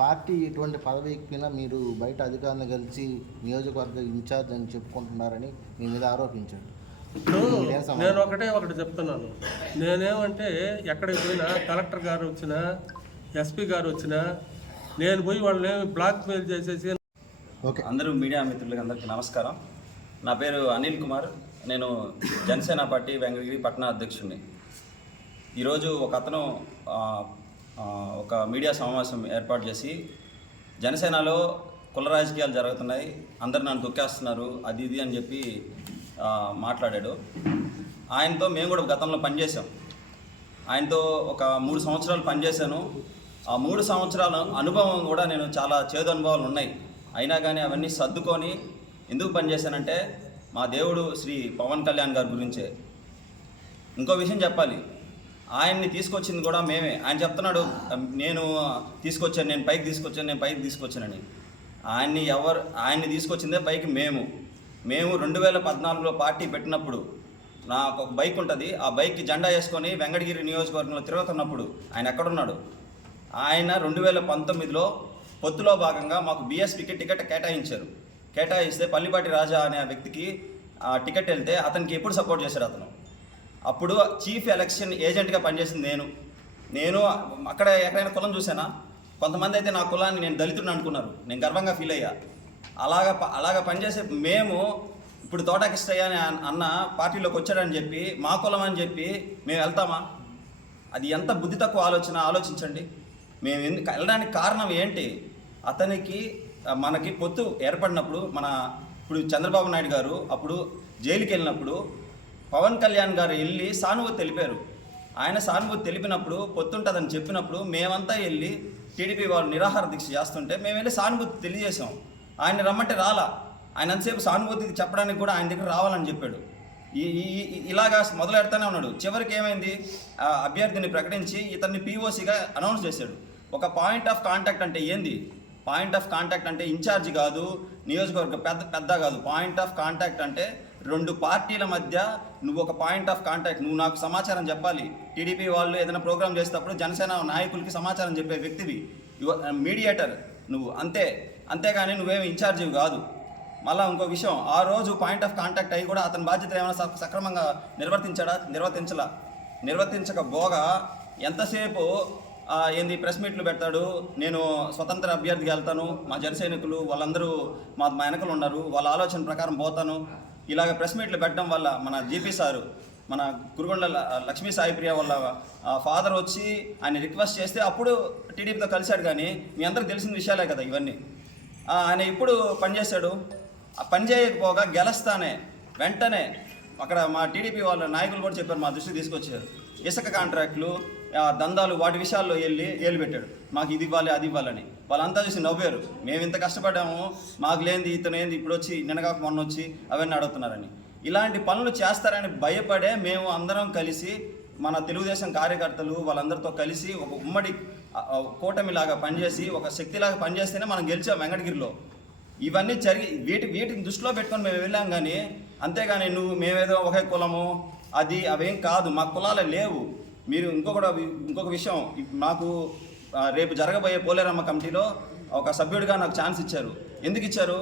Party ఎటువంటి పదవి ఎక్కినా మీరు బయట అధికారులను కలిసి నియోజకవర్గ ఇన్ఛార్జ్ అని చెప్పుకుంటున్నారని మీ మీద ఆరోపించారు. ఇప్పుడు నేను ఒకటి చెప్తున్నాను. నేనేమంటే ఎక్కడికి పోయినా కలెక్టర్ గారు వచ్చినా ఎస్పీ గారు వచ్చినా నేను పోయి వాళ్ళని బ్లాక్ మెయిల్ చేసేసి. ఓకే, అందరూ మీడియా మిత్రులకి అందరికీ నమస్కారం. నా పేరు అనిల్ కుమార్. నేను జనసేన పార్టీ వెంకటగిరి పట్టణ అధ్యక్షుడిని. ఈరోజు ఒక అతను ఒక మీడియా సమావేశం ఏర్పాటు చేసి జనసేనలో కుల రాజకీయాలు జరుగుతున్నాయి, అందరు నన్ను తొక్కేస్తున్నారు, అది ఇది అని చెప్పి మాట్లాడాడు. ఆయనతో మేము కూడా గతంలో పనిచేసాం. ఆయనతో ఒక 3 సంవత్సరాలు పనిచేశాను. ఆ 3 సంవత్సరాల అనుభవం కూడా నేను చాలా చేదు అనుభవాలు ఉన్నాయి. అయినా కానీ అవన్నీ సర్దుకొని ఎందుకు పనిచేశానంటే మా దేవుడు శ్రీ పవన్ కళ్యాణ్ గారి గురించే. ఇంకో విషయం చెప్పాలి, ఆయన్ని తీసుకొచ్చింది కూడా మేమే. ఆయన చెప్తున్నాడు నేను తీసుకొచ్చాను, నేను పైకి తీసుకొచ్చానని. ఆయన్ని తీసుకొచ్చిందే పైకి మేము 2014లో పార్టీ పెట్టినప్పుడు నాకు ఒక బైక్ ఉంటుంది. ఆ బైక్కి జెండా వేసుకొని వెంకటగిరి నియోజకవర్గంలో తిరుగుతున్నప్పుడు ఆయన ఎక్కడున్నాడు? ఆయన 2019లో పొత్తులో భాగంగా మాకు బీఎస్పీకి టికెట్ కేటాయిస్తే పల్లిపాటి రాజా అనే వ్యక్తికి టికెట్ వెళ్తే అతనికి ఎప్పుడు సపోర్ట్ చేశాడు అతను? అప్పుడు చీఫ్ ఎలక్షన్ ఏజెంట్గా పనిచేసింది నేను అక్కడ ఎక్కడైనా కులం చూసానా? కొంతమంది అయితే నా కులాన్ని నేను దళితుడిని అనుకున్నారు. నేను గర్వంగా ఫీల్ అయ్యా. అలాగా పనిచేసే మేము ఇప్పుడు తోటకిష్టయ్య అని అన్న పార్టీలోకి వచ్చాడని చెప్పి మా కులం అని చెప్పి మేము వెళ్తామా? అది ఎంత బుద్ధి తక్కువ ఆలోచించండి. మేము వెళ్ళడానికి కారణం ఏంటి? అతనికి మనకి పొత్తు ఏర్పడినప్పుడు ఇప్పుడు చంద్రబాబు నాయుడు గారు అప్పుడు జైలుకి వెళ్ళినప్పుడు పవన్ కళ్యాణ్ గారు వెళ్ళి సానుభూతి తెలిపారు. ఆయన సానుభూతి తెలిపినప్పుడు పొత్తుంటుందని చెప్పినప్పుడు మేమంతా వెళ్ళి టీడీపీ వాళ్ళు నిరాహార దీక్ష చేస్తుంటే మేము వెళ్ళి సానుభూతి తెలియజేసాం. ఆయన రమ్మంటే రాలా. ఆయన అంతసేపు సానుభూతి చెప్పడానికి కూడా ఆయన దగ్గర రావాలని చెప్పాడు. ఇలాగా మొదలు పెడతానే ఉన్నాడు. చివరికి ఏమైంది? అభ్యర్థిని ప్రకటించి ఇతన్ని పీఓసీగా అనౌన్స్ చేశాడు. ఒక పాయింట్ ఆఫ్ కాంటాక్ట్ అంటే ఏంది? పాయింట్ ఆఫ్ కాంటాక్ట్ అంటే ఇన్ఛార్జ్ కాదు, నియోజకవర్గ పెద్ద కాదు. పాయింట్ ఆఫ్ కాంటాక్ట్ అంటే 2 పార్టీల మధ్య నువ్వు ఒక పాయింట్ ఆఫ్ కాంటాక్ట్. నువ్వు నాకు సమాచారం చెప్పాలి. టీడీపీ వాళ్ళు ఏదైనా ప్రోగ్రామ్ చేసేటప్పుడు జనసేన నాయకులకి సమాచారం చెప్పే వ్యక్తివి, మీడియేటర్ నువ్వు, అంతేగాని నువ్వేమి ఇన్ఛార్జివి కాదు. మళ్ళీ ఇంకో విషయం, ఆ రోజు పాయింట్ ఆఫ్ కాంటాక్ట్ అయ్యి కూడా అతని బాధ్యత ఏమైనా సక్రమంగా నిర్వర్తించకపోగా ఎంతసేపు ప్రెస్ మీట్లు పెడతాడు. నేను స్వతంత్ర అభ్యర్థిగా వెళ్తాను, మా జనసైనికులు వాళ్ళందరూ మా వెనకలు ఉన్నారు, వాళ్ళ ఆలోచన ప్రకారం పోతాను. ఇలాగ ప్రెస్ మీట్లు పెట్టడం వల్ల మన జీపీ సారు, మన కురుగొండ లక్ష్మీ సాయిప్రియ వాళ్ళ ఫాదర్ వచ్చి ఆయన రిక్వెస్ట్ చేస్తే అప్పుడు టీడీపీతో కలిశాడు. కానీ మీ అందరికి తెలిసిన విషయాలే కదా ఇవన్నీ. ఆయన ఇప్పుడు పనిచేశాడు. పని చేయకపోగా గెలుస్తానే వెంటనే అక్కడ మా టీడీపీ వాళ్ళ నాయకులు కూడా చెప్పారు, మా దృష్టికి తీసుకొచ్చారు. ఇసుక కాంట్రాక్టులు, దందాలు, వాటి విషయాల్లో ఏలు పెట్టాడు. మాకు ఇది ఇవ్వాలి అది ఇవ్వాలని. వాళ్ళంతా చూసి నవ్వారు. మేము ఇంత కష్టపడ్డాము, మాకు లేనిది ఇతను ఏంది ఇప్పుడు వచ్చి నిన్నగాక మొన్న వచ్చి అవన్నీ అడుగుతున్నారని. ఇలాంటి పనులు చేస్తారని భయపడే మేము అందరం కలిసి మన తెలుగుదేశం కార్యకర్తలు వాళ్ళందరితో కలిసి ఒక ఉమ్మడి కూటమిలాగా పనిచేసి ఒక శక్తిలాగా పనిచేస్తేనే మనం గెలిచాం వెంకటగిరిలో. ఇవన్నీ జరిగి వీటిని దృష్టిలో పెట్టుకొని మేము వెళ్ళాం. కానీ అంతేగాని మేమేదో ఒకే కులము అవేం కాదు. మా కులాలే లేవు. మీరు ఇంకొక విషయం, నాకు రేపు జరగబోయే పోలేరమ్మ కమిటీలో ఒక సభ్యుడిగా నాకు ఛాన్స్ ఇచ్చారు. ఎందుకు ఇచ్చారు?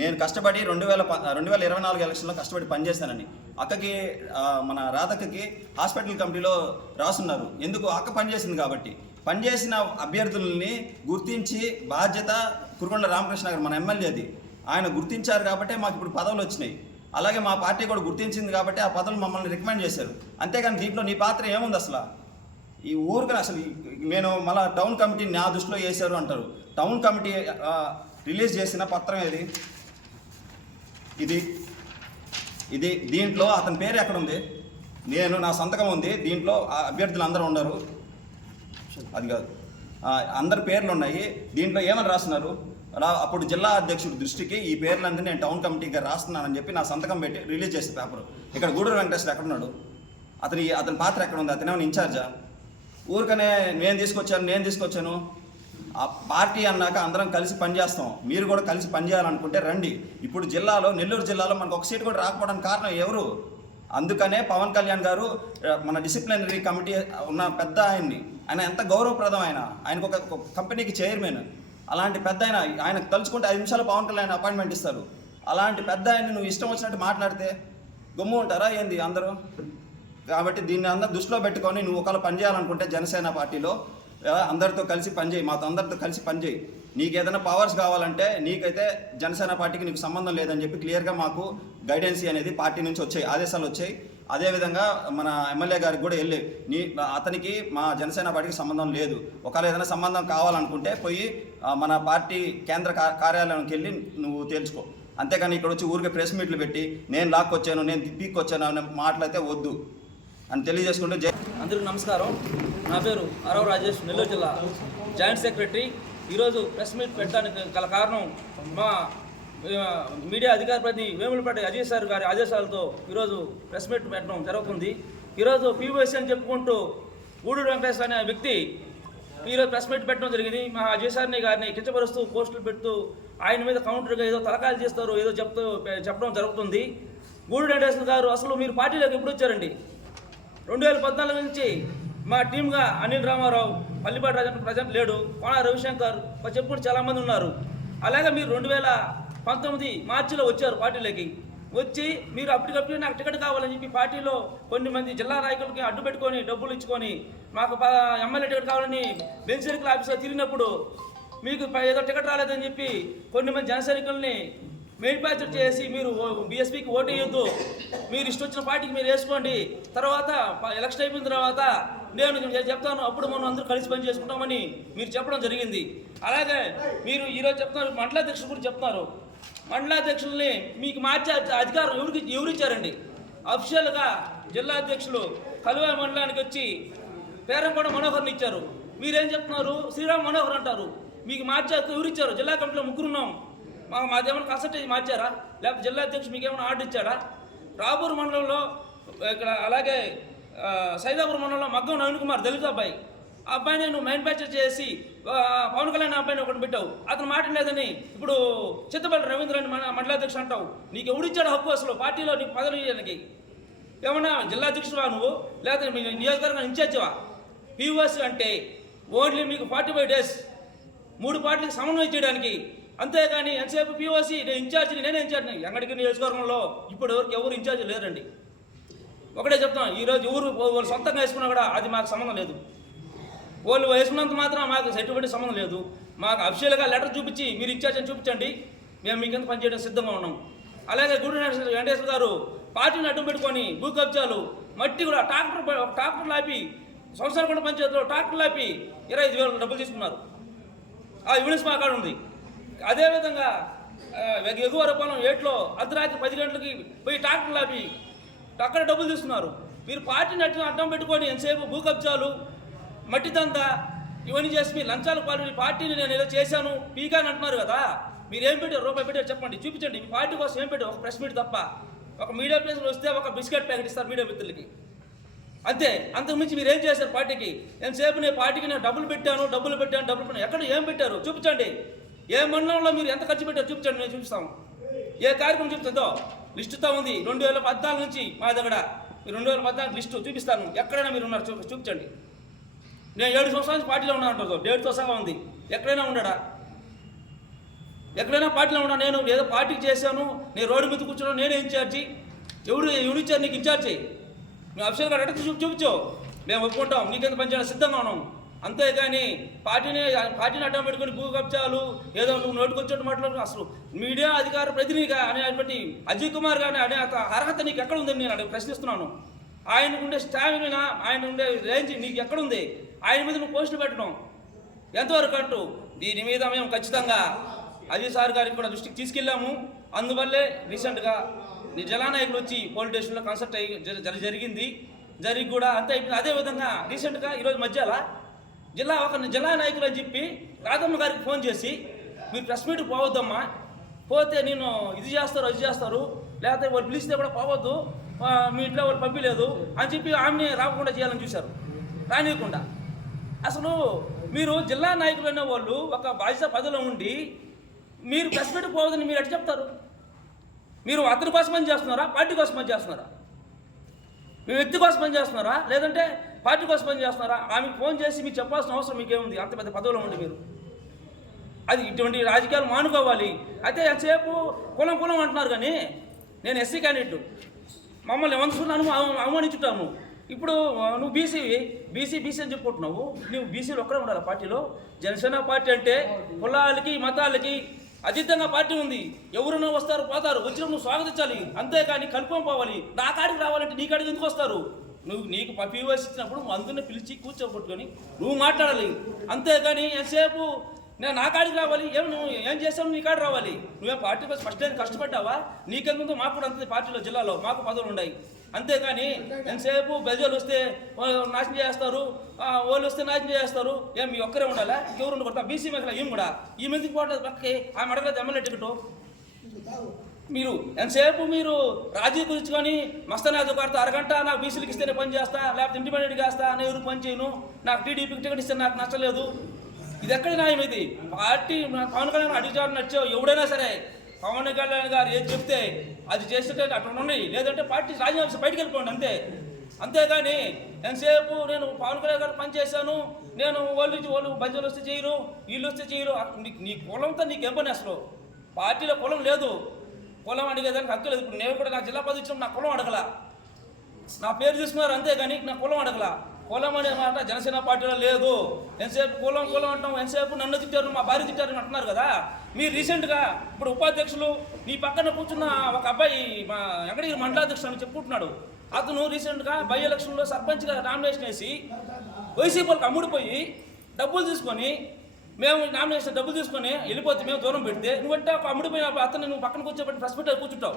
నేను కష్టపడి 2024 ఎలక్షన్లో కష్టపడి పనిచేశానని. అక్కకి మన రాధక్కకి హాస్పిటల్ కమిటీలో రాసున్నారు. ఎందుకు? అక్క పనిచేసింది కాబట్టి. పనిచేసిన అభ్యర్థుల్ని గుర్తించి బాధ్యత కురుగొండ రామకృష్ణ గారు మన ఎమ్మెల్యేది, ఆయన గుర్తించారు కాబట్టి మాకు ఇప్పుడు పదవులు వచ్చినాయి. అలాగే మా పార్టీ కూడా గుర్తించింది కాబట్టి ఆ పదవులు మమ్మల్ని రికమెండ్ చేశారు. అంతేగాని దీంట్లో నీ పాత్ర ఏముంది అసలు? ఈ ఊరికి అసలు నేను మళ్ళీ టౌన్ కమిటీ నా దృష్టిలో వేశారు అంటారు. టౌన్ కమిటీ రిలీజ్ చేసిన పత్రం ఏది? ఇది దీంట్లో అతని పేరు ఎక్కడుంది? నా సంతకం ఉంది. దీంట్లో అభ్యర్థులు అందరూ ఉన్నారు. అది కాదు, అందరి పేర్లు ఉన్నాయి. దీంట్లో ఏమని రాస్తున్నారు? అప్పుడు జిల్లా అధ్యక్షుడి దృష్టికి ఈ పేర్లన్నీ నేను టౌన్ కమిటీగా రాస్తున్నానని చెప్పి నా సంతకం పెట్టి రిలీజ్ చేసే పేపరు. ఇక్కడ గూడూరు వెంకటేశ్వర ఎక్కడున్నాడు? అతని పాత్ర ఎక్కడ ఉంది? అతనేమైనా ఇన్ఛార్జా? ఊరికనే నేను తీసుకొచ్చాను. ఆ పార్టీ అన్నాక అందరం కలిసి పనిచేస్తాం. మీరు కూడా కలిసి పనిచేయాలనుకుంటే రండి. ఇప్పుడు నెల్లూరు జిల్లాలో మనకు ఒక సీటు కూడా రాకపోవడానికి కారణం ఎవరు? అందుకనే పవన్ కళ్యాణ్ గారు మన డిసిప్లినరీ కమిటీ ఉన్న పెద్ద ఆయన ఎంత గౌరవప్రదం ఆయనకు ఒక కంపెనీకి చైర్మన్, అలాంటి పెద్ద ఆయనకు తలుచుకుంటే 5 నిమిషాలు పవన్ కళ్యాణ్ అపాయింట్మెంట్ ఇస్తారు. అలాంటి పెద్ద నువ్వు ఇష్టం వచ్చినట్టు మాట్లాడితే గమ్ము ఉంటారా ఏంది అందరూ? కాబట్టి దీన్ని అందరూ దృష్టిలో పెట్టుకొని నువ్వు ఒకవేళ పనిచేయాలనుకుంటే జనసేన పార్టీలో అందరితో కలిసి పనిచేయి, మాతో అందరితో కలిసి పనిచేయి. నీకు ఏదైనా పవర్స్ కావాలంటే నీకైతే జనసేన పార్టీకి నీకు సంబంధం లేదని చెప్పి క్లియర్గా మాకు గైడెన్సీ అనేది పార్టీ నుంచి వచ్చాయి, ఆదేశాలు వచ్చాయి. అదేవిధంగా మన ఎమ్మెల్యే గారికి కూడా వెళ్ళి అతనికి మా జనసేన పార్టీకి సంబంధం లేదు, ఒకవేళ ఏదైనా సంబంధం కావాలనుకుంటే పోయి మన పార్టీ కేంద్ర కార్యాలయానికి వెళ్ళి నువ్వు తేల్చుకో. అంతేగాని ఇక్కడ వచ్చి ఊరికే ప్రెస్ మీట్లు పెట్టి నేను లాక్కొచ్చాను, నేను పీక్కొచ్చాను అనే మాటలైతే వద్దు అని తెలియజేసుకుంటూ అందరికీ నమస్కారం. నా పేరు అరవ రాజేష్, నెల్లూరు జిల్లా జాయింట్ సెక్రటరీ. ఈరోజు ప్రెస్ మీట్ పెట్టడానికి గల కారణం మా మీడియా అధికార ప్రతినిధి వేములపాటి అజయ్ సార్ గారి ఆదేశాలతో ఈరోజు ప్రెస్ మీట్ పెట్టడం జరుగుతుంది. ఈరోజు పీవీఎస్ అని చెప్పుకుంటూ గూడూరు వెంకటేశ్వర అనే వ్యక్తి ఈరోజు ప్రెస్ మీట్ పెట్టడం జరిగింది. మా అజయ్ సార్ని గారిని కించపరుస్తూ పోస్టులు పెడుతూ ఆయన మీద కౌంటర్గా ఏదో తలకాయలు చేస్తారు, ఏదో చెప్పడం జరుగుతుంది. గూడూరు వెంకటేశ్వర గారు అసలు మీరు పార్టీలోకి ఎప్పుడు వచ్చారండి? 2014 నుంచి మా టీమ్గా అనిల్ రామారావు, పల్లిపాటి రాజన్ ప్రజెంట్ లేడు, కోన రవిశంకర్ చెప్పుడు చాలామంది ఉన్నారు. అలాగే మీరు 2019 మార్చిలో వచ్చారు పార్టీలోకి. వచ్చి మీరు అప్పటికప్పుడు నాకు టికెట్ కావాలని చెప్పి పార్టీలో కొన్ని మంది జిల్లా నాయకులకి అడ్డు పెట్టుకొని డబ్బులు ఇచ్చుకొని మాకు ఎమ్మెల్యే టికెట్ కావాలని బెంచ్ సర్కిల్ ఆఫీసర్ తిరిగినప్పుడు మీకు ఏదో టికెట్ రాలేదని చెప్పి కొన్ని మంది జన సైనికుల్ని మేనిఫెక్చర్ చేసి మీరు బీఎస్పీకి ఓటు వేయొద్దు, మీరు ఇష్టం వచ్చిన పార్టీకి మీరు వేసుకోండి, తర్వాత ఎలక్షన్ అయిపోయిన తర్వాత నేను చెప్తాను, అప్పుడు మనం అందరూ కలిసి పని చేసుకుంటామని మీరు చెప్పడం జరిగింది. అలాగే మీరు ఈరోజు చెప్తున్నారు మండలాధ్యక్షులు కూడా చెప్తున్నారు. మండలాధ్యక్షుల్ని మీకు మార్చే అధికారం ఎవరిచ్చారండి? అఫిషియల్గా జిల్లా అధ్యక్షులు కలువా మండలానికి వచ్చి పేరంకొండ మనోహర్ని ఇచ్చారు. మీరేం చెప్తున్నారు? శ్రీరామ్ మనోహర్ అంటారు. మీకు మార్చే ఎవరిచ్చారు? జిల్లా కమిటీలో ముగ్గురున్నాం, మాదేమైనా కన్సల్టేజ్ మార్చారా? లేకపోతే జిల్లా అధ్యక్షుడు మీకు ఏమైనా ఆర్డర్ ఇచ్చారా? రాబూరు మండలంలో ఇక్కడ అలాగే సైదాపూర్ మండలంలో మగ్గం నవీన్ కుమార్ దళిత అబ్బాయి, ఆ అబ్బాయిని నువ్వు మ్యానుఫ్యాక్చర్ చేసి పవన్ కళ్యాణ్ అబ్బాయిని ఒకటి పెట్టావు, అతను మాట లేదని ఇప్పుడు చిత్తపల్లి రవీంద్రని మండలాధ్యక్షుడు అంటావు. నీకు ఎవడిచ్చాడు హక్కు అసలు పార్టీలో నీకు పదవి ఇవ్వడానికి? ఏమన్నా జిల్లా అధ్యక్షుడువా నువ్వు, లేకపోతే మీ నియోజకవర్గం ఇన్ఛార్జివా? పీఓఎస్ అంటే ఓన్లీ మీకు 45 days 3 పార్టీలకు సమన్వయం చేయడానికి, అంతేగాని ఎంతసేపు పీఓసీ నేను ఇన్ఛార్జిని నేనే ఇన్ఛార్జిని. ఎంగడికి నియోజకవర్గంలో ఇప్పుడు ఎవరు ఇన్ఛార్జి లేరండి. ఒకటే చెప్తాం, ఈరోజు వాళ్ళు సొంతంగా వేసుకున్నా కూడా అది మాకు సంబంధం లేదు. వాళ్ళు వేసుకున్నంత మాత్రం మాకు ఎటువంటి సంబంధం లేదు. మాకు అఫిషియల్గా లెటర్ చూపించి మీరు ఇన్ఛార్జ్ అని చూపించండి, మేము మీ కింద పనిచేయడం సిద్ధంగా ఉన్నాం. అలాగే గూడూరు వెంకటేశ్వర గారు పార్టీని అడ్డం పెట్టుకొని భూ కబ్జాలు, మట్టి కూడా ట్రాక్టర్ లాపి సంవత్సరం పంచాయతీలో ట్రాక్టర్ లాపి 25,000 డబ్బులు తీసుకున్నారు. ఆ ఎవిడెన్స్ మా కాడ ఉంది. అదేవిధంగా ఎగువరపాలెం 8లో అర్ధరాత్రి 10 గంటలకి పోయి ట్రాక్టర్ లాపి అక్కడ డబ్బులు తీసుకున్నారు. మీరు పార్టీని అడ్డం పెట్టుకొని ఎంతసేపు భూ కబ్జాలు, మట్టి దందా ఇవన్నీ చేసి మీరు లంచాలు పాల్గొని పార్టీని నేను ఏదో చేశాను పీకాని అంటున్నారు కదా. మీరు ఏం పెట్టారు? రూపాయి పెట్టారు చెప్పండి, చూపించండి. మీ పార్టీ కోసం ఏం పెట్టారు? ఒక ప్రెస్ మీట్ తప్ప. ఒక మీడియా ప్లేస్లో వస్తే ఒక బిస్కెట్ ప్యాకెట్ ఇస్తారు మీడియా మిత్రులకి, అంతే. అంతకుమించి మీరు ఏం చేశారు పార్టీకి? ఎంతసేపు నేను పార్టీకి నేను డబ్బులు పెట్టాను. ఎక్కడ ఏం పెట్టారు చూపించండి. ఏ మండలంలో మీరు ఎంత ఖర్చు పెట్టారు చూపించండి, మేము చూపిస్తాము. ఏ కార్యక్రమం చూపిస్తుందో లిస్టుతో ఉంది. 2014 నుంచి మా దగ్గర 2014 లిస్టు చూపిస్తాను. ఎక్కడైనా మీరు ఉన్నారు చూపించండి. నేను 7 సంవత్సరాల నుంచి పార్టీలో ఉన్నాను, డేట్తో సహా ఉంది. ఎక్కడైనా ఉండడా? ఎక్కడైనా పార్టీలో ఉన్నా? నేను ఏదో పార్టీకి చేశాను, నేను రోడ్డు మీద కూర్చున్నాను, నేనే ఇన్ఛార్జి. ఎవరిచ్చారు నీకు ఇన్ఛార్జి? నువ్వు అఫీషియల్గా అడిగితే చూపించు, మేము ఒప్పుకుంటాం, నీకెంత పనిచేయడం సిద్ధంగా ఉన్నాం. అంతేగాని పార్టీని అడ్డం పెట్టుకుని భూ కబ్జాలు ఏదో నువ్వు నోటుకొచ్చేట్టు మాట్లాడు. అసలు మీడియా అధికార ప్రతినిధిగా అనేటువంటి అజయ్ కుమార్ గారిని అనే అర్హత నీకు ఎక్కడ ఉందని నేను ప్రశ్నిస్తున్నాను. ఆయనకు ఉండే స్టామినా, ఆయన ఉండే రేంజ్ నీకు ఎక్కడుంది? ఆయన మీద నువ్వు పోస్టులు పెట్టడం ఎంతవరకు అంటూ దీని మీద మేము ఖచ్చితంగా అజయ్ సార్ గారికి కూడా దృష్టికి తీసుకెళ్ళాము. అందువల్లే రీసెంట్గా జలానాయకులు వచ్చి పోలీస్ స్టేషన్లో కన్సల్ట్ అయ్యి జరిగింది కూడా అంతే అయిపోయింది. అదేవిధంగా రీసెంట్గా ఈరోజు మధ్యాహ్న జిల్లా నాయకులు అని చెప్పి రాధమ్మ గారికి ఫోన్ చేసి మీరు ప్రెస్ మీట్కి పోవద్దమ్మా, పోతే నేను ఇది చేస్తారు అది చేస్తారు, లేకపోతే వాళ్ళు పిలిస్తే కూడా పోవద్దు, మీ ఇంట్లో వాళ్ళు పంపించలేదు అని చెప్పి ఆమెని రాకుండా చేయాలని చూశారు, రానియకుండా. అసలు మీరు జిల్లా నాయకులు అనే వాళ్ళు ఒక బాధ్యత పదవిలో ఉండి మీరు ప్రెస్ మీట్కి పోవద్దని మీరు ఎట్లా చెప్తారు? మీరు అతని కోసం పని చేస్తున్నారా, పార్టీ కోసం పని చేస్తున్నారా? మీ వ్యక్తి కోసం పనిచేస్తున్నారా లేదంటే పార్టీ కోసం పనిచేస్తున్నారా? ఆమెకు ఫోన్ చేసి మీకు చెప్పాల్సిన అవసరం మీకేముంది? అంత పెద్ద పదవిలో ఉండి మీరు అది ఇటువంటి రాజకీయాలు మానుకోవాలి. అయితే ఎంతసేపు కులం అంటున్నారు, కానీ నేను ఎస్సీ క్యాండిడేట్, మమ్మల్ని ఏమనుకున్నాను అవమానించుంటాము. ఇప్పుడు నువ్వు బీసీ అని చెప్పుకుంటున్నావు. నువ్వు బీసీలు ఒక్కడే ఉండాలి పార్టీలో. జనసేన పార్టీ అంటే కులాలకి మతాలకి అతీతంగా పార్టీ ఉంది. ఎవరైనా వస్తారు పోతారు, వచ్చినప్పుడు నువ్వు స్వాగతించాలి, అంతేకాని కలుపుకొని పోవాలి. నా కాడికి రావాలంటే నీ కాడికి ఎందుకు వస్తారు? నీకు పీఓఎస్ ఇచ్చినప్పుడు అందరిని పిలిచి కూర్చోబెట్టుకొని నువ్వు మాట్లాడాలి, అంతేగాని ఎంతసేపు నేను నా కాడికి రావాలి, నువ్వు ఏం చేసావు, నీ కాడికి రావాలి. నువ్వేం పార్టీ కోసం ఫస్ట్ టైం కష్టపడ్డావా? నీకెందుకు మాకు కూడా అంతే, పార్టీలో జిల్లాలో మాకు పదవులు ఉన్నాయి, అంతేగాని ఎంతసేపు ప్రజలు వస్తే నాశనం చేస్తారు, వాళ్ళు వస్తే నాశనం చేస్తారు. మీ ఒక్కరే ఉండాలా? ఇంకెవరు ఉండకూడదు? బీసీ మహిళ ఈమె కూడా ఈ మందికి పోవట్లేదు పక్కకి, ఆమె అడగలేదు ఎమ్మెల్యే టికెట్. మీరు ఎంతసేపు మీరు రాజీ కుదుర్చుకొని మస్తానాథ్ గారితో అరగంట నాకు బీసీలకు ఇస్తేనే పని చేస్తా, లేకపోతే ఇండిపెండెంట్గా వేస్తా, నేను ఎవరు పని చేయను, నాకు టీడీపీకి టికెట్ ఇస్తే నాకు నచ్చలేదు. ఇది ఎక్కడ న్యాయం? ఇది పార్టీ పవన్ కళ్యాణ్ అడిగారు నచ్చావు, ఎవడైనా సరే పవన్ కళ్యాణ్ గారు ఏది చెప్తే అది చేస్తుంటే అట్లా ఉన్నాయి, లేదంటే పార్టీ రాజీనామా బయటకు వెళ్ళిపోండి అంతే. అంతేగాని ఎంతసేపు నేను పవన్ కళ్యాణ్ గారు పని చేశాను, నేను వాళ్ళు బంజాలు వస్తే చేయరు, వీళ్ళు వస్తే చేయరు. నీ కులంతో నీకేం పని? అసలు పార్టీలో కులం లేదు, కులం అడిగేదానికి హక్కు లేదు. ఇప్పుడు నేను కూడా నా జిల్లా పదవి ఇచ్చినప్పుడు నా కులం అడగల, నా పేరు తీసుకున్నారు అంతేగాని నా కులం అడగల. కులం అనే మాట జనసేన పార్టీలో లేదు. ఎంతసేపు కులం అంటాం, ఎంతసేపు నన్ను తిట్టారు, మా భార్య తిట్టారు అని అంటున్నారు కదా. మీరు రీసెంట్గా ఇప్పుడు ఉపాధ్యక్షులు నీ పక్కన కూర్చున్న ఒక అబ్బాయి మా వెంకటగిరి మండలాధ్యక్షుడు అని చెప్పుకుంటున్నాడు. అతను రీసెంట్గా బై ఎలక్షన్లో సర్పంచ్గా నామినేషన్ వేసి వైసీపీలకు అమ్ముడిపోయి డబ్బులు తీసుకొని, మేము నామినేషన్ డబ్బులు తీసుకొని వెళ్ళిపోతే మేము దూరం పెడితే నువ్వంటే ఒక అమ్ముడిపోయిన అతను నువ్వు పక్కన కూర్చోబెట్టి ప్రెస్ మీట్ కూర్చుంటావు.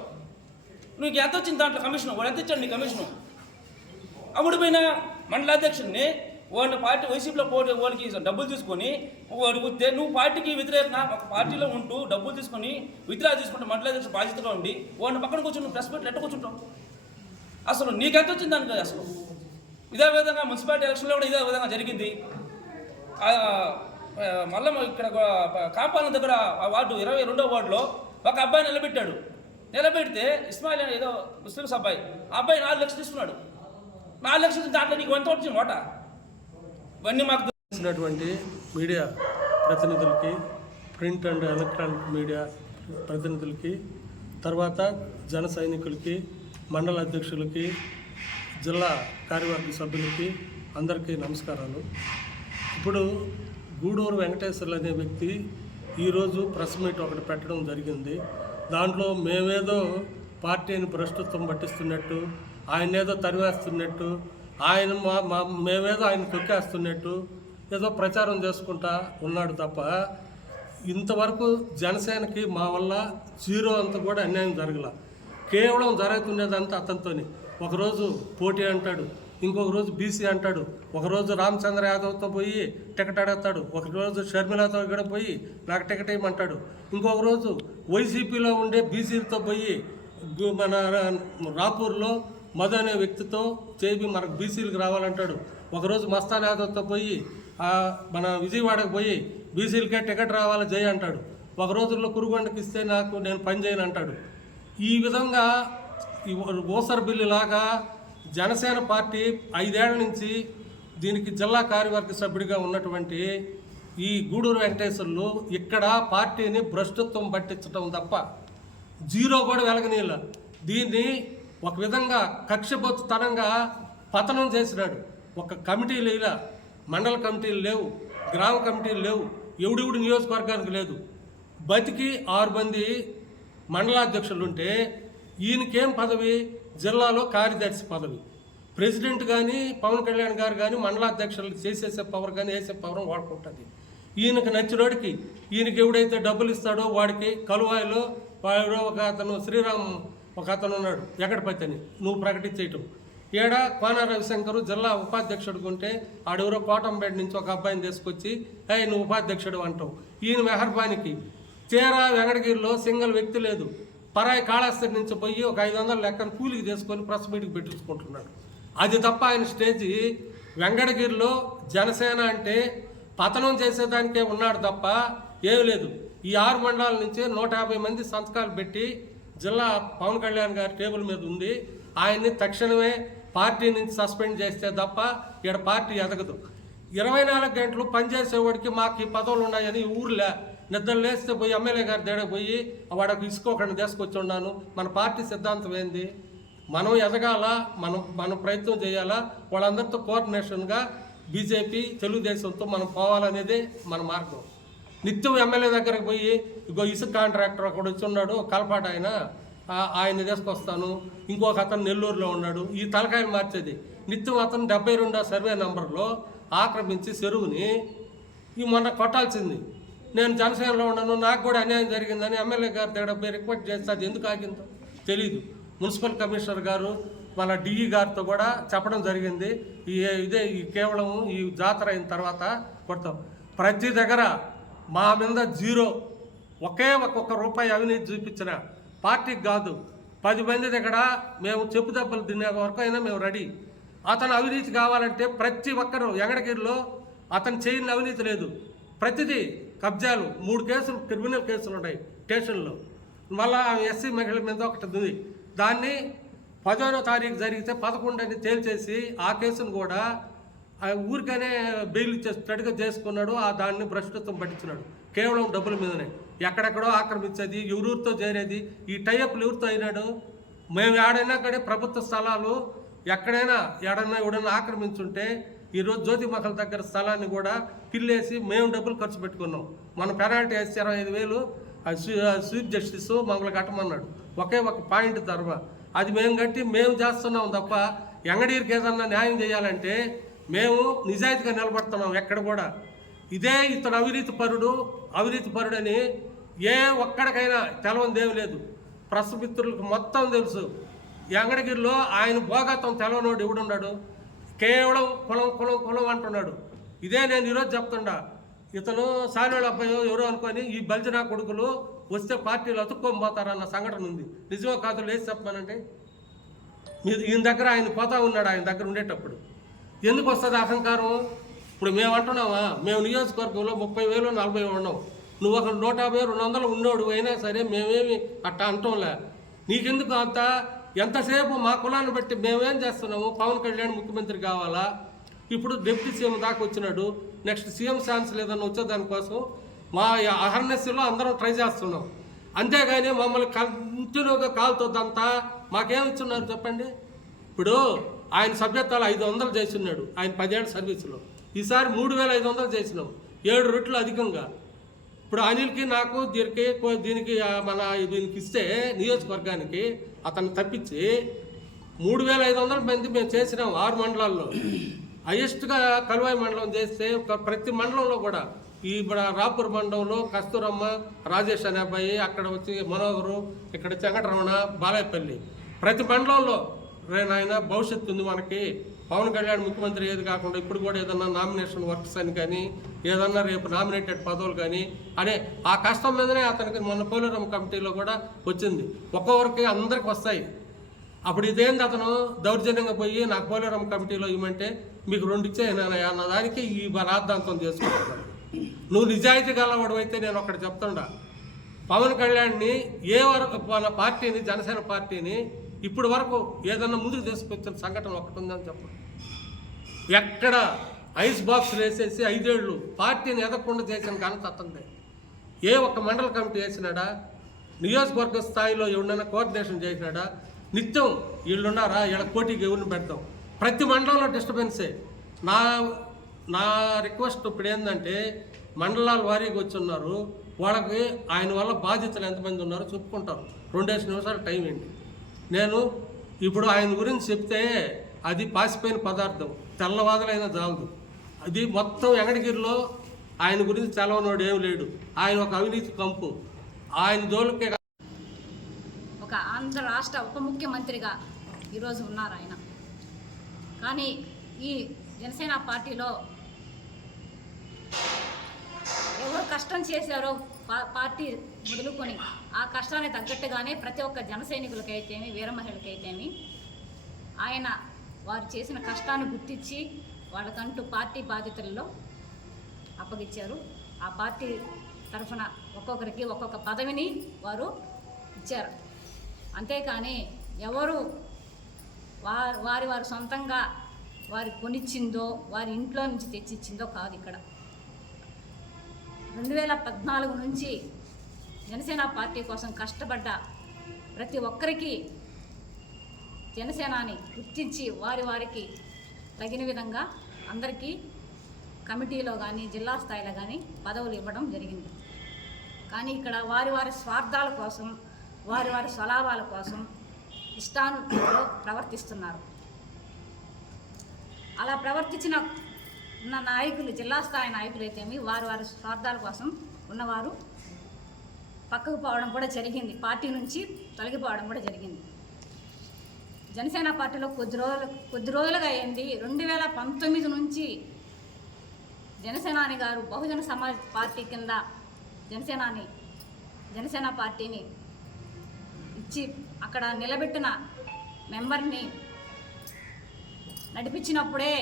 నువ్వు ఎంత వచ్చింది దాంట్లో కమిషన్? వాడు ఎంత ఇచ్చాడు నీ కమిషను? అమ్ముడిపోయిన మండలాధ్యక్షుడిని వాడిని పార్టీ వైసీపీలో పోటీ వాళ్ళకి డబ్బులు తీసుకొని వాడు వస్తే నువ్వు పార్టీకి వ్యతిరేకంగా ఒక పార్టీలో ఉంటూ డబ్బులు తీసుకొని విత్డ్రా తీసుకుంటే మండలాధ్యక్షుడు బాధ్యతగా ఉండి వాడిని పక్కన కూర్చొని నువ్వు ప్రెస్ మీట్లు ఎట్ట కూర్చుంటావు? అసలు నీకెంత వచ్చింది దానికి? అసలు ఇదే విధంగా మున్సిపాలిటీ ఎలక్షన్లో కూడా ఇదే విధంగా జరిగింది. మళ్ళీ ఇక్కడ కాంపాలన దగ్గర వార్డు 22వ వార్డులో ఒక అబ్బాయి నిలబెడితే ఇస్మాయిల్ ఏదో ముస్లిమ్స్ అబ్బాయి, ఆ అబ్బాయి 4 లక్షలు తీసుకున్నాడు. 4 లక్షలు దాంట్లో నీకు ఎంత వచ్చింది ఓట? ఇవన్నీ మాకు తెలిసినటువంటి మీడియా ప్రతినిధులకి, ప్రింట్ అండ్ ఎలక్ట్రానిక్ మీడియా ప్రతినిధులకి, తర్వాత జన సైనికులకి, మండల అధ్యక్షులకి, జిల్లా కార్యవర్గ సభ్యులకి అందరికీ నమస్కారాలు. ఇప్పుడు గూడూరు వెంకటేశ్వర్లు అనే వ్యక్తి ఈరోజు ప్రెస్ మీట్ ఒకటి పెట్టడం జరిగింది. దాంట్లో మేమేదో పార్టీని భ్రష్టత్వం పట్టిస్తున్నట్టు, ఆయన ఏదో తరివేస్తున్నట్టు, మేమేదో ఆయన తొక్కేస్తున్నట్టు ఏదో ప్రచారం చేసుకుంటా ఉన్నాడు తప్ప ఇంతవరకు జనసేనకి మా వల్ల 0 అంత కూడా అన్యాయం జరగల. కేవలం జరుగుతుండేదంతా అతనితోని. ఒకరోజు పోటీ అంటాడు, ఇంకొక రోజు బీసీ అంటాడు, ఒకరోజు రామచంద్ర యాదవ్తో పోయి టికెట్ అడుగుతాడు, ఒకరోజు షర్మిలతో ఇక్కడ పోయి నాకు టికెట్ ఇవ్వమంటాడు, ఇంకొక రోజు వైసీపీలో ఉండే బీసీలతో పోయి మన రాపూర్లో మధు అనే వ్యక్తితో చేపి మనకు బీసీలకు రావాలంటాడు, ఒకరోజు మస్తాన్ యాదవ్తో పోయి మన విజయవాడకు పోయి బీసీలకే టికెట్ రావాలి జై అంటాడు, ఒక రోజుల్లో కురుగొండకి ఇస్తే నేను పని చేయను అంటాడు. ఈ విధంగా ఓసర్ బిల్లు లాగా జనసేన పార్టీ 5 ఏళ్ల నుంచి దీనికి జిల్లా కార్యవర్గ సభ్యుడిగా ఉన్నటువంటి ఈ గూడూరు వెంకటేశ్వర్లు ఇక్కడ పార్టీని భ్రష్టత్వం పట్టించడం తప్ప 0 కూడా వెలగనీళ్ళ. దీన్ని ఒక విధంగా కక్షబొత్తుతనంగా పతనం చేసినాడు. ఒక కమిటీలు ఇలా మండల కమిటీలు లేవు, గ్రామ కమిటీలు లేవు, ఎవడెవడు నియోజకవర్గానికి లేదు. బతికి 6 మంది మండలాధ్యక్షులు ఉంటే ఈయనకేం పదవి? జిల్లాలో కార్యదర్శి పదవి. ప్రెసిడెంట్ కానీ పవన్ కళ్యాణ్ గారు కానీ మండలాధ్యక్షులు చేసేసే పవర్ కానీ వేసే పవర్ వాడుకుంటుంది. ఈయనకు నచ్చినోడికి, ఈయనకి ఎవడైతే డబ్బులు ఇస్తాడో వాడికి కలువాయిలో వాడు ఒక అతను శ్రీరామ్ ఒక అతను ఉన్నాడు ఎక్కడిపతి అని నువ్వు ప్రకటించేయటం. ఏడా కోన రవిశంకరు జిల్లా ఉపాధ్యక్షుడికి ఉంటే ఆడెవరో కోటంపేట నుంచి ఒక అబ్బాయిని తీసుకొచ్చి నువ్వు ఉపాధ్యక్షుడు అంటావు. ఈయన మెహర్బానికి తీరా వెంకటగిరిలో సింగిల్ వ్యక్తి లేదు, పరాయి కాళాస్తి నుంచి పోయి ఒక 500 లెక్కను కూలికి తీసుకొని ప్రెస్ మీట్కి పెట్టించుకుంటున్నాడు. అది తప్ప ఆయన స్టేజీ వెంకటగిరిలో జనసేన అంటే పతనం చేసేదానికే ఉన్నాడు తప్ప ఏమీ లేదు. ఈ 6 మండలాల నుంచి 150 మంది సంతకాలు పెట్టి జిల్లా పవన్ కళ్యాణ్ గారి టేబుల్ మీద ఉంది. ఆయన్ని తక్షణమే పార్టీ నుంచి సస్పెండ్ చేస్తే తప్ప ఇక్కడ పార్టీ ఎదగదు. 24 గంటలు పనిచేసేవాడికి మాకు ఈ పదవులు ఉన్నాయని ఊర్లే నిద్ర లేస్తే పోయి ఎమ్మెల్యే గారి దగ్గర పోయి వాడికి ఇసుకోకుండా తీసుకొచ్చి ఉన్నాను. మన పార్టీ సిద్ధాంతం ఏంది? మనం ఎదగాల, మనం ప్రయత్నం చేయాలా, వాళ్ళందరితో కోఆర్డినేషన్గా బీజేపీ తెలుగుదేశంతో మనం పోవాలనేదే మన మార్గం. నిత్యం ఎమ్మెల్యే దగ్గరకు పోయి ఇగో ఇసుక కాంట్రాక్టర్ అక్కడ వచ్చి ఉన్నాడు కలపాట ఆయన తీసుకొస్తాను, ఇంకొక అతను నెల్లూరులో ఉన్నాడు, ఈ తలకాయలు మార్చేది. నిత్యం అతను 72వ సర్వే నంబర్లో ఆక్రమించి చెరువుని ఈ మొన్న కొట్టాల్సింది. నేను జనసేనలో ఉన్నాను, నాకు కూడా అన్యాయం జరిగిందని ఎమ్మెల్యే గారి దగ్గర పోయి రిక్వెస్ట్ చేస్తే అది ఎందుకు ఆగిందో తెలీదు. మున్సిపల్ కమిషనర్ గారు మన డిఈ గారితో కూడా చెప్పడం జరిగింది. ఈ కేవలం ఈ జాతర అయిన తర్వాత కొడతాం. ప్రతి దగ్గర మా మీద జీరో, ఒక్క రూపాయి అవినీతి చూపించిన పార్టీకి కాదు, 10 మంది దగ్గర మేము చెప్పు దెబ్బలు తినే వరకు అయినా మేము రెడీ. అతను అవినీతి కావాలంటే ప్రతి ఒక్కరు వెంకటగిరిలో అతను చేయని అవినీతి లేదు. ప్రతిదీ కబ్జాలు, 3 కేసులు క్రిమినల్ కేసులు ఉన్నాయి స్టేషన్లో. మళ్ళా ఎస్సీ మహిళల మీద ఒకటి ఉంది, దాన్ని 10వ తారీఖు జరిగితే 11 అని తేల్చేసి ఆ కేసును కూడా ఊరికనే బెయిల్ స్టడీగా చేసుకున్నాడు. దాన్ని భ్రష్టత్వం పట్టించినాడు కేవలం డబ్బుల మీదనే. ఎక్కడెక్కడో ఆక్రమించేది, ఎవరితో చేరేది, ఈ టైఅప్లు ఎవరితో అయినాడు. మేము ఏడైనా కానీ ప్రభుత్వ స్థలాలు ఎక్కడైనా ఎవడన్నా ఆక్రమించుంటే ఈరోజు జ్యోతి మహల్ దగ్గర స్థలాన్ని కూడా పిల్లేసి మేము డబ్బులు ఖర్చు పెట్టుకున్నాం. మన పెనాల్టీ వేసి 25,000 చీఫ్ జస్టిస్ మమ్మల్ని కట్టమన్నాడు. ఒకే ఒక పాయింట్ ధర్మ అది మేము కట్టి మేము చేస్తున్నాం తప్ప వెంకటగిరికి ఏదన్నా న్యాయం చేయాలంటే మేము నిజాయితీగా నిలబడుతున్నాం. ఎక్కడ కూడా ఇదే ఇతను అవినీతి పరుడని ఏ ఒక్కడికైనా తెలవనిదేమి లేదు. ప్రెస్ మిత్రులకు మొత్తం తెలుసు. వెంకటగిరిలో ఆయన భోగతం తెలవనోడు ఎవడున్నాడు? కేవలం కులం అంటున్నాడు. ఇదే నేను ఈరోజు చెప్తుండా. ఇతను సాలివాళ్ళ అబ్బాయో ఎవరో అనుకొని ఈ బల్జనా కొడుకులు వస్తే పార్టీలు అతుక్కొని పోతారన్న సంఘటన ఉంది. నిజమో కాదు లేచి చెప్పానంటే ఈయన దగ్గర ఆయన పోతా ఉన్నాడు. ఆయన దగ్గర ఉండేటప్పుడు ఎందుకు వస్తుంది అహంకారం? ఇప్పుడు మేము అంటున్నావా, మేము నియోజకవర్గంలో 30,000 40,000 ఉన్నాం. నువ్వు ఒక 150 200 ఉన్నోడు అయినా సరే మేమేమి అట్టా అంటాంలే. నీకెందుకు అంత? ఎంతసేపు మా కులాన్ని బట్టి మేమేం చేస్తున్నాము? పవన్ కళ్యాణ్ ముఖ్యమంత్రి కావాలా? ఇప్పుడు డిప్యూటీ సీఎం దాకా వచ్చినాడు. నెక్స్ట్ సీఎం ఛాన్స్ లేదన్నా వచ్చే దానికోసం మా అహర్నెస్లో అందరం ట్రై చేస్తున్నాం. అంతేగాని మమ్మల్ని కంటిన్యూగా కాలుతోద్దంతా మాకేమిచ్చున్నారు చెప్పండి? ఇప్పుడు ఆయన సభ్యత్వాలు 500 చేస్తున్నాడు ఆయన 10 ఏళ్ళ సర్వీసులో. ఈసారి 3,500 చేసినాం, 7 రెట్లు అధికంగా. ఇప్పుడు అనిల్కి నాకు దీనికి దీనికి ఇస్తే నియోజకవర్గానికి అతను తప్పించి 3,500 మంది మేము చేసినాం 6 మండలాల్లో. హైయెస్ట్గా కలువాయి మండలం చేస్తే ప్రతి మండలంలో కూడా ఈ రాపూర్ మండలంలో కస్తూరమ్మ, రాజేష్ అనే అబ్బాయి, అక్కడ వచ్చి మనోహరు, ఇక్కడ చెంగటరమణ, బాలాయపల్లి, ప్రతి మండలంలో నాయన భవిష్యత్తు ఉంది మనకి. పవన్ కళ్యాణ్ ముఖ్యమంత్రి ఏది కాకుండా ఇప్పుడు కూడా ఏదన్నా నామినేషన్ వర్క్స్ అని కానీ ఏదన్నా రేపు నామినేటెడ్ పదవులు కానీ అనే ఆ కష్టం మీదనే అతనికి మొన్న పోలేరమ్మ కమిటీలో కూడా వచ్చింది. ఒక్కొక్కరికి అందరికి వస్తాయి. అప్పుడు ఇదేంది అతను దౌర్జన్యంగా పోయి నాకు పోలేరమ్మ కమిటీలో ఇవ్వమంటే మీకు 2 ఇచ్చేయనయా అన్న దానికి ఈ రాద్ధాంతం చేసుకుంటున్నాను. నువ్వు నిజాయితీ గలవాడు అయితే నేను ఒకటి చెప్తుండా, పవన్ కళ్యాణ్ని ఏ వరకు మన పార్టీని జనసేన పార్టీని ఇప్పుడు వరకు ఏదన్నా ముందుకు తీసుకొచ్చిన సంఘటన ఒకటి ఉందని చెప్పండి. ఎక్కడ ఐస్ బాక్స్ వేసేసి 5 ఏళ్ళు పార్టీని ఎదగకుండా చేసిన ఘనత అతనిదే. ఏ ఒక్క మండల కమిటీ వేసినాడా? నియోజకవర్గ స్థాయిలో ఎవరినైనా కోఆర్డినేషన్ చేసినాడా? నిత్యం వీళ్ళున్నారా, వీళ్ళ పోటీకి ఎవరిని పెడతాం? ప్రతి మండలంలో డిస్టర్బెన్సే. నా రిక్వెస్ట్ ఇప్పుడు ఏంటంటే మండలాల వారీగా వచ్చి ఉన్నారు, వాళ్ళకి ఆయన వల్ల బాధితులు ఎంతమంది ఉన్నారో చెప్పుకుంటారు. 2 నిమిషాలు టైం ఏంటి? నేను ఇప్పుడు ఆయన గురించి చెప్తే అది పాసిపోయిన పదార్థం, తెల్లవాదలైనా చాలదు. అది మొత్తం వెంకటగిరిలో ఆయన గురించి తెలవనోడు ఏం లేడు. ఆయన ఒక అవినీతి కంపు. ఆయన జోలికే ఒక ఆంధ్ర రాష్ట్ర ఉప ముఖ్యమంత్రిగా ఈరోజు ఉన్నారు ఆయన. కానీ ఈ జనసేన పార్టీలో ఎవరు కష్టం చేశారో పార్టీ మొదలుకొని ఆ కష్టాన్ని తగ్గట్టుగానే ప్రతి ఒక్క జన సైనికులకైతేమి, వీర మహిళలకైతేమి ఆయన వారు చేసిన కష్టాన్ని గుర్తించి వాళ్ళకంటూ పార్టీ బాధ్యతల్లో అప్పగించారు. ఆ పార్టీ తరఫున ఒక్కొక్కరికి ఒక్కొక్క పదవిని వారు ఇచ్చారు. అంతేకాని ఎవరు వారి సొంతంగా వారి కొనిచ్చిందో వారి ఇంట్లో నుంచి తెచ్చిచ్చిందో కాదు. ఇక్కడ 2014 నుంచి జనసేన పార్టీ కోసం కష్టపడ్డ ప్రతి ఒక్కరికి జనసేనాని గుర్తించి వారికి తగిన విధంగా అందరికీ కమిటీలో కానీ జిల్లా స్థాయిలో కానీ పదవులు ఇవ్వడం జరిగింది. కానీ ఇక్కడ వారి స్వార్థాల కోసం వారి స్వలాభాల కోసం ఇష్టానుసారంగా ప్రవర్తిస్తున్నారు. అలా ప్రవర్తించిన నాయకులు, జిల్లా స్థాయి నాయకులు అయితేమి వారి స్వార్థాల కోసం ఉన్నవారు పక్కకు పోవడం కూడా జరిగింది. పార్టీ నుంచి తొలగిపోవడం కూడా జరిగింది. జనసేన పార్టీలో కొద్ది రోజులుగా అయింది. 2019 నుంచి జనసేనాని గారు బహుజన సమాజ్ పార్టీ కింద జనసేన పార్టీని ఇచ్చి అక్కడ నిలబెట్టిన మెంబర్ని నడిపించినప్పుడే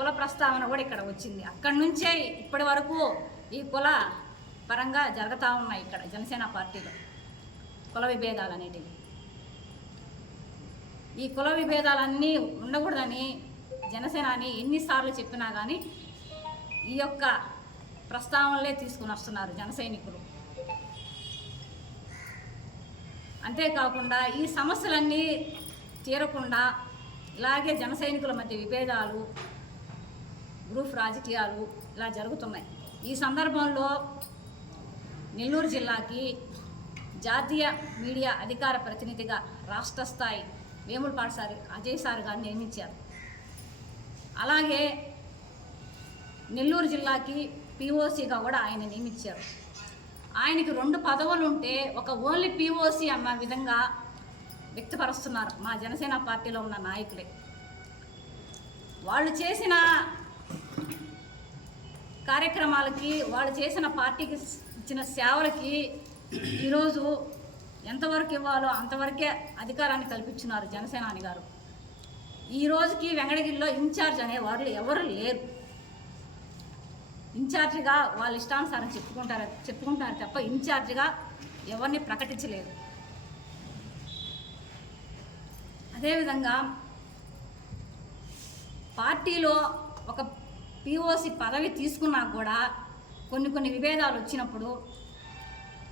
కుల ప్రస్తావన కూడా ఇక్కడ వచ్చింది. అక్కడి నుంచే ఇప్పటి వరకు ఈ కుల పరంగా జరుగుతూ ఉన్నాయి ఇక్కడ జనసేన పార్టీలో కుల విభేదాలు అనేటివి. ఈ కుల విభేదాలన్నీ ఉండకూడదని జనసేనాని ఎన్నిసార్లు చెప్పినా కానీ ఈ యొక్క ప్రస్తావనలే తీసుకుని వస్తున్నారు జన సైనికులు. అంతేకాకుండా ఈ సమస్యలన్నీ తీరకుండా ఇలాగే జన సైనికుల మధ్య విభేదాలు, గ్రూప్ రాజకీయాలు ఇలా జరుగుతున్నాయి. ఈ సందర్భంలో నెల్లూరు జిల్లాకి జాతీయ మీడియా అధికార ప్రతినిధిగా రాష్ట్ర స్థాయి వేములపాటి సార్ అజయ్ సార్ గారిని నియమించారు. అలాగే నెల్లూరు జిల్లాకి పిఓసిగా కూడా ఆయన నియమించారు. ఆయనకి 2 పదవులు ఉంటే ఒక ఓన్లీ పిఓసి అన్న విధంగా వ్యక్తపరుస్తున్నారు మా జనసేన పార్టీలో ఉన్న నాయకులే. వాళ్ళు చేసిన కార్యక్రమాలకి, వాళ్ళు చేసిన పార్టీకి ఇచ్చిన సేవలకి ఈరోజు ఎంతవరకు ఇవ్వాలో అంతవరకే అధికారాన్ని కల్పించున్నారు జనసేనాని గారు. ఈ రోజుకి వెంకటగిరిలో ఇన్ఛార్జ్ అనే వాళ్ళు ఎవరు లేరు. ఇన్ఛార్జిగా వాళ్ళ ఇష్టానుసారం చెప్పుకుంటారు తప్ప ఇన్ఛార్జిగా ఎవరిని ప్రకటించలేదు. అదేవిధంగా పార్టీలో ఒక పిఓసి పదవి తీసుకున్నా కూడా కొన్ని విభేదాలు వచ్చినప్పుడు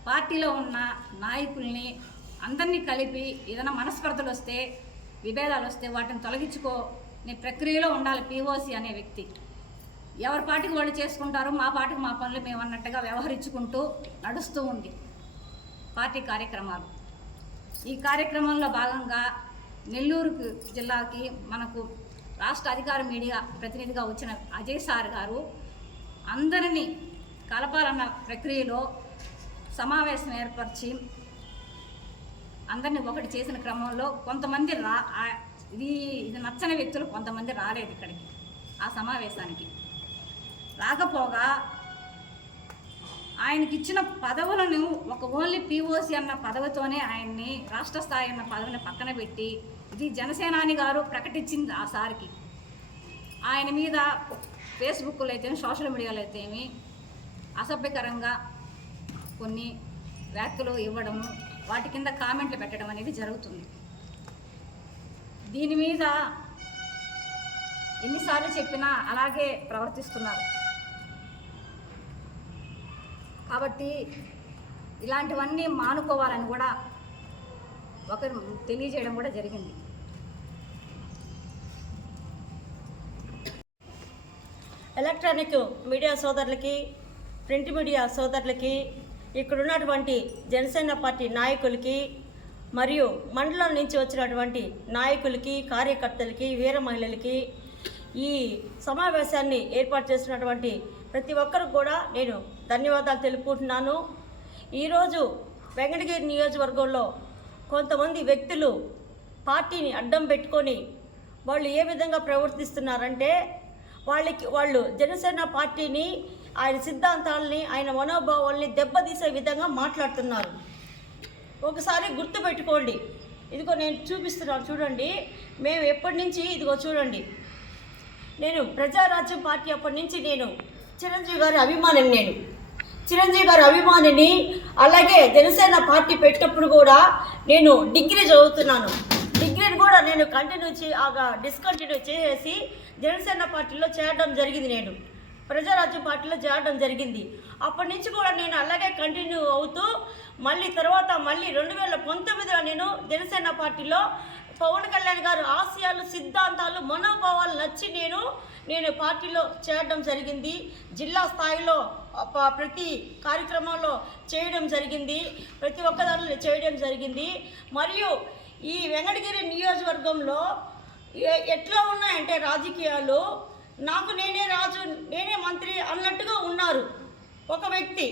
పార్టీలో ఉన్న నాయకుల్ని అందరినీ కలిపి ఏదైనా మనస్పర్ధలు వస్తే, విభేదాలు వస్తే వాటిని తొలగించుకోనే ప్రక్రియలో ఉండాలి పిఓసి అనే వ్యక్తి. ఎవరి పార్టీకి వాళ్ళు చేసుకుంటారు, మా పార్టీకి మా పనులు మేము అన్నట్టుగా వ్యవహరించుకుంటూ నడుస్తూ ఉంది పార్టీ కార్యక్రమాలు. ఈ కార్యక్రమంలో భాగంగా నెల్లూరు జిల్లాకి మనకు రాష్ట్ర అధికార మీడియా ప్రతినిధిగా వచ్చిన అజయ్ సార్ గారు అందరినీ కలపాలన్న ప్రక్రియలో సమావేశం ఏర్పరిచి అందరినీ ఒకటి చేసిన క్రమంలో కొంతమంది ఇది నచ్చని వ్యక్తులు కొంతమంది రాలేదు ఇక్కడికి, ఆ సమావేశానికి. రాకపోగా ఆయనకి ఇచ్చిన పదవులను ఒక ఓన్లీ పిఓసి అన్న పదవితోనే ఆయన్ని రాష్ట్ర స్థాయి అన్న పదవిని పక్కన పెట్టి, ఇది జనసేనాని గారు ప్రకటించింది ఆ సార్కి. ఆయన మీద ఫేస్బుక్లో అయితే సోషల్ మీడియాలో అయితే అసభ్యకరంగా కొన్ని వ్యాఖ్యలు ఇవ్వడము, వాటి కింద కామెంట్లు పెట్టడం అనేది జరుగుతుంది. దీని మీద ఎన్నిసార్లు చెప్పినా అలాగే ప్రవర్తిస్తున్నారు. కాబట్టి ఇలాంటివన్నీ మానుకోవాలని కూడా ఒకరు తెలియజేయడం కూడా జరిగింది. ఎలక్ట్రానిక్ మీడియా సోదరులకి, ప్రింట్ మీడియా సోదరులకి, ఇక్కడ ఉన్నటువంటి జనసేన పార్టీ నాయకులకి మరియు మండలం నుంచి వచ్చినటువంటి నాయకులకి, కార్యకర్తలకి, వీర మహిళలకి, ఈ సమావేశాన్ని ఏర్పాటు చేసినటువంటి ప్రతి ఒక్కరికి కూడా నేను ధన్యవాదాలు తెలుపుకుంటున్నాను. ఈరోజు వెంకటగిరి నియోజకవర్గంలో కొంతమంది వ్యక్తులు పార్టీని అడ్డం పెట్టుకొని వాళ్ళు ఏ విధంగా ప్రవర్తిస్తున్నారంటే, వాళ్ళు జనసేన పార్టీని, ఆయన సిద్ధాంతాలని, ఆయన మనోభావాల్ని దెబ్బతీసే విధంగా మాట్లాడుతున్నారు. ఒకసారి గుర్తుపెట్టుకోండి, ఇదిగో నేను చూపిస్తున్నాను చూడండి. మేము ఎప్పటి నుంచి, ఇదిగో చూడండి, నేను ప్రజారాజ్యం పార్టీ అప్పటి నుంచి నేను చిరంజీవి గారి అభిమానిని. నేను చిరంజీవి గారి అభిమానిని. అలాగే జనసేన పార్టీ పెట్టినప్పుడు కూడా నేను డిగ్రీ చదువుతున్నాను. డిగ్రీని కూడా కూడా నేను డిస్కంటిన్యూ చేసేసి జనసేన పార్టీలో చేరడం జరిగింది. నేను ప్రజారాజ్యం పార్టీలో చేరడం జరిగింది. అప్పటి నుంచి కూడా నేను అలాగే కంటిన్యూ అవుతూ మళ్ళీ 2019లో నేను జనసేన పార్టీలో పవన్ కళ్యాణ్ గారు ఆశయాలు, సిద్ధాంతాలు, మనోభావాలు నచ్చి నేను పార్టీలో చేరడం జరిగింది. జిల్లా స్థాయిలో ప్రతి కార్యక్రమంలో చేయడం జరిగింది, ప్రతి ఒక్క దానిలో చేయడం జరిగింది. మరియు ఈ వెంకటగిరి నియోజకవర్గంలో ఎట్లా ఉన్నాయంటే రాజకీయాలు, నాకు నేనే రాజు, నేనే మంత్రి అన్నట్టుగా ఉన్నారు. ఒక వ్యక్తి,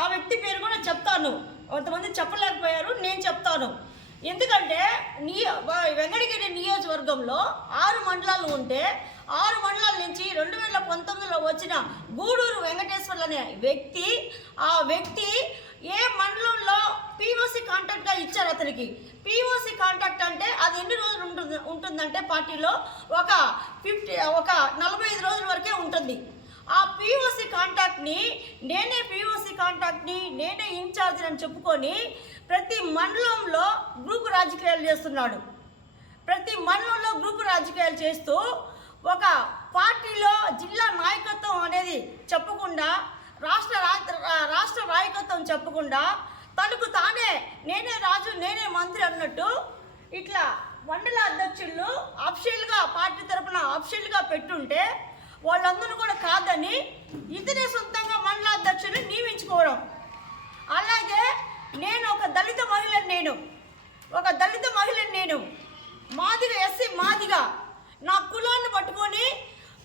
ఆ వ్యక్తి పేరు కూడా చెప్తాను, కొంతమంది చెప్పలేకపోయారు, నేను చెప్తాను. ఎందుకంటే వెంకటగిరి నియోజకవర్గంలో 6 మండలాలు ఉంటే 6 మండలాల నుంచి 2019లో వచ్చిన గూడూరు వెంకటేశ్వర్లు అనే వ్యక్తి, ఆ వ్యక్తి ఏ మండలంలో పీఓసీ కాంట్రాక్ట్గా ఇచ్చారు అతనికి. పీఓసీ కాంట్రాక్ట్ అంటే అది ఎన్ని రోజులు ఉంటుందంటే పార్టీలో ఒక 45 రోజుల వరకే ఉంటుంది. ఆ పీఓసీ కాంట్రాక్ట్ని నేనే ఇన్ఛార్జ్ అని చెప్పుకొని ప్రతి మండలంలో గ్రూప్ రాజకీయాలు చేస్తున్నాడు. ప్రతి మండలంలో గ్రూప్ రాజకీయాలు చేస్తూ ఒక పార్టీలో జిల్లా నాయకత్వం అనేది చెప్పకుండా, రాష్ట్ర నాయకత్వం చెప్పకుండా తనకు తానే నేనే రాజు, నేనే మంత్రి అన్నట్టు ఇట్లా మండల అధ్యక్షులు అఫీషియల్గా పార్టీ తరఫున అఫీషియల్గా పెట్టుంటే వాళ్ళందరూ కూడా కాదని ఇతనే సొంతంగా మండల అధ్యక్షుని నియమించుకోవడం. అలాగే నేను ఒక దళిత మహిళని, నేను మాదిగా, ఎస్సీ మాదిగా, నా కులాన్ని పట్టుకొని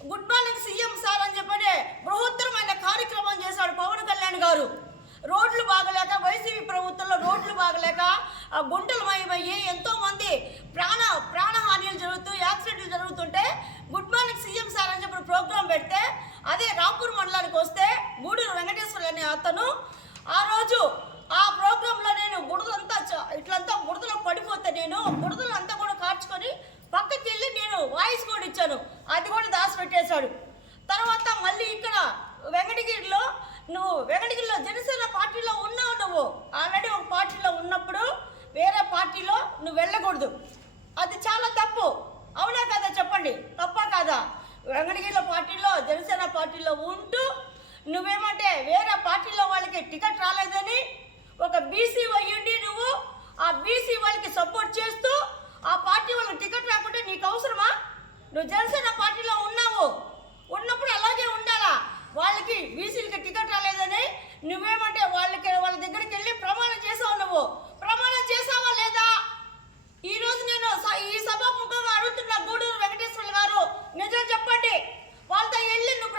గుడ్ మార్నింగ్ సీఎం సార్ అని చెప్పనే బృహత్తరమైన కార్యక్రమం చేశాడు పవన్ కళ్యాణ్ గారు. రోడ్లు బాగలేక, వైసీపీ ప్రభుత్వంలో రోడ్లు బాగలేక గుంటలు మయమయ్యి ఎంతోమంది ప్రాణహానిలు జరుగుతూ, యాక్సిడెంట్లు జరుగుతుంటే గుడ్ మార్నింగ్ సీఎం సార్ అని చెప్పి ప్రోగ్రాం పెడితే అదే రాంపూర్ మండలానికి వస్తే గూడూరు వెంకటేశ్వర్లు అనే అతను ఆ రోజు ఆ ప్రోగ్రాంలో నేను బురదలో పడిపోతే నేను బురదలంతా కూడా కార్చుకొని పక్కకి వెళ్ళి నేను వాయిస్ కూడా ఇచ్చాను, అది కూడా దాచిపెట్టేశాడు. తర్వాత మళ్ళీ ఇక్కడ వెంకటగిరిలో జనసేన పార్టీలో ఉన్నావు. నువ్వు ఆల్రెడీ ఒక పార్టీలో ఉన్నప్పుడు వేరే పార్టీలో నువ్వు వెళ్ళకూడదు, అది చాలా తప్పు. అవునా కదా చెప్పండి, తప్పా కాదా? వెంకటగిరిలో పార్టీలో, జనసేన పార్టీలో ఉంటూ నువ్వేమంటే వేరే పార్టీలో వాళ్ళకి టికెట్ రాలేదని ఒక బీసీ అయ్యుండి నువ్వు ఆ బీసీ వాళ్ళకి సపోర్ట్ చేస్తూ ఆ పార్టీ వాళ్ళకి టికెట్ రాకుంటే నీకు అవసరమా? నువ్వు జనసేన పార్టీలో ఉన్నప్పుడు అలాగే ఉండాలా. వాళ్ళకి బీసీలకి టికెట్ రాలేదని నువ్వేమంటే వాళ్ళ దగ్గరికి వెళ్ళి ప్రమాణం చేసావు. నువ్వు ప్రమాణం చేసావా లేదా? ఈరోజు నేను ఈ సభాముఖంగా అడుగుతున్న గూడూరు వెంకటేశ్వర్లు గారు, నిజం చెప్పండి, వాళ్ళతో వెళ్ళి నువ్వు